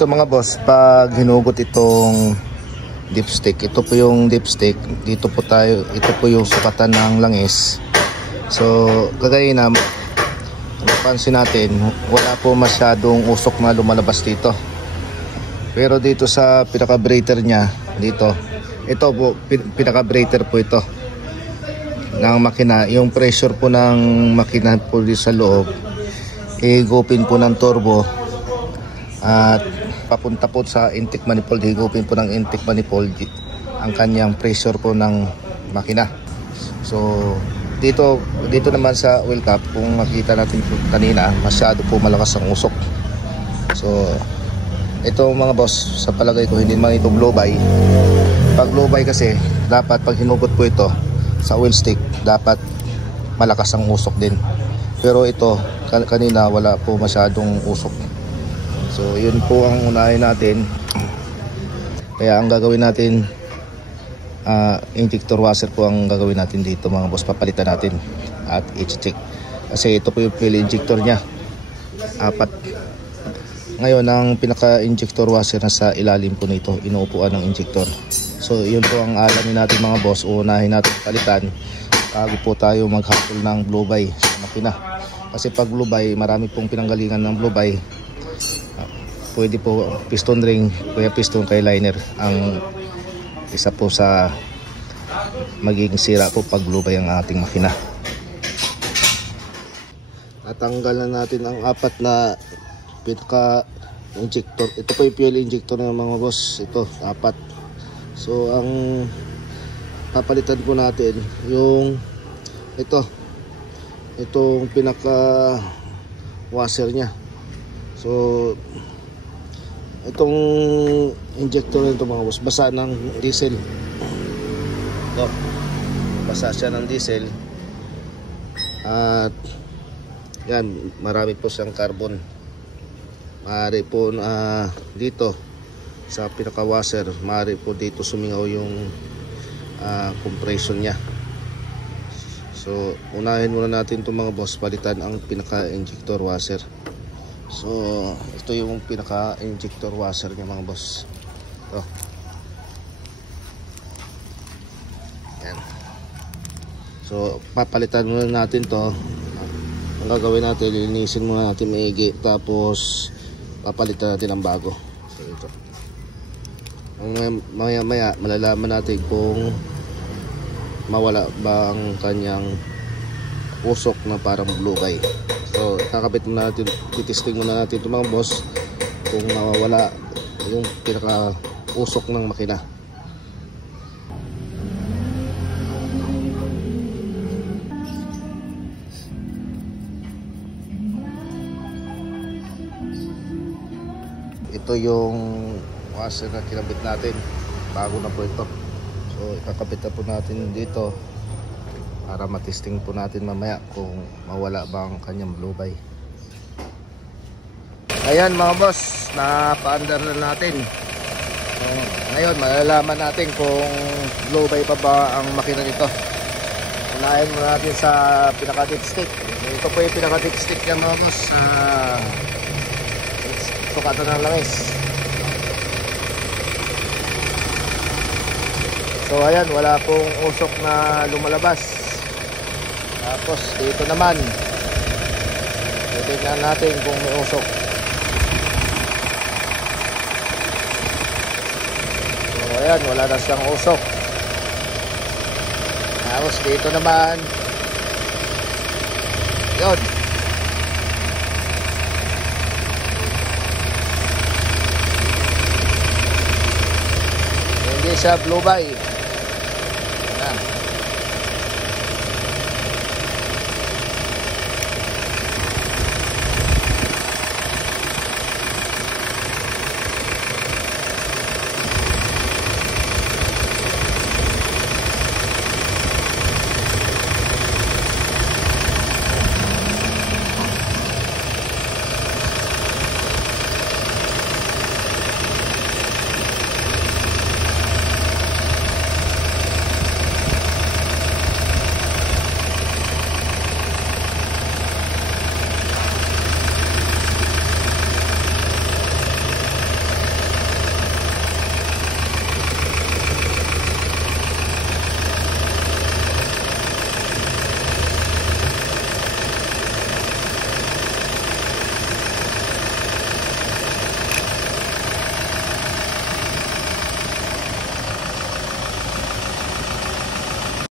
Ito mga boss, pag hinugot itong dipstick, ito po yung dipstick, dito po tayo, ito po yung sukatan ng langis. So kagaya na napansin natin, wala po masyadong usok na lumalabas dito. Pero dito sa pinaka-breather nya, dito, ito po, pinaka-breather po ito ng makina. Yung pressure po ng makina po dito sa loob, higupin po ng turbo at papunta po sa intake manifold, higupin po ng intake manifold ang kanyang pressure po ng makina. So dito naman sa oil cap, kung makita natin po kanina, masyado po malakas ang usok. So ito mga boss, sa palagay ko hindi man ito blow by. Pag blow by kasi, dapat pag hinugot po ito sa oil stick, dapat malakas ang usok din. Pero ito kanina wala po masyadong usok. So yun po ang unahin natin. Kaya ang gagawin natin, injector washer po ang gagawin natin dito mga boss. Papalitan natin at i-check kasi ito po yung fuel injector nya, 4. Ngayon ang pinaka injector washer na sa ilalim po nito, inuupuan ng injector. So yun po ang alamin natin mga boss. Unahin natin palitan bago po tayo maghatol ng blow by sa makina. Kasi pag blow by, marami pong pinanggalingan ng blow by. Pwede po piston ring, kaya piston kay liner ang isa po sa magiging sira po pag blow by ang ating makina. Tatanggal na natin ang 4 na pinaka injector. Ito po yung fuel injector ng mga boss. Ito 4. So ang papalitan po natin yung itong pinaka washer nya. So itong injector nito mga boss, basa ng diesel. Ito, basa siya ng diesel. At yan, marami po siyang carbon. Maaari po dito sa pinaka washer, maaari po dito sumingaw yung compression nya. So unahin muna natin itong mga boss, palitan ang pinaka injector washer. So ito yung pinaka injector washer nya mga boss. Ito. Yan. So papalitan muna natin to. Ang gagawin natin, linisin muna natin maigi, tapos papalitan natin ang bago. So ito. Maya maya malalaman natin kung mawala ba ang kanyang usok na parang blue by. So kakabit muna natin, titesting muna natin ito mga boss kung mawawala yung pinaka usok ng makina. Ito yung washer na kinabit natin, bago na po ito. So ikakabit na po natin dito para matesting po natin mamaya kung mawala ba ang kanyang blow by. Ayan mga boss, napa-under na natin. So, ngayon malalaman natin kung blow by pa ba ang makina nito. Unahin muna natin sa pinaka-dipstick. Ito po yung pinaka-dipstick niya mga boss. Sukatan ng langis. So ayan, wala pong usok na lumalabas. Tapos dito naman, titignan natin kung may usok. So ayan, wala na siyang usok. Tapos dito naman, yun, hindi siya blue by.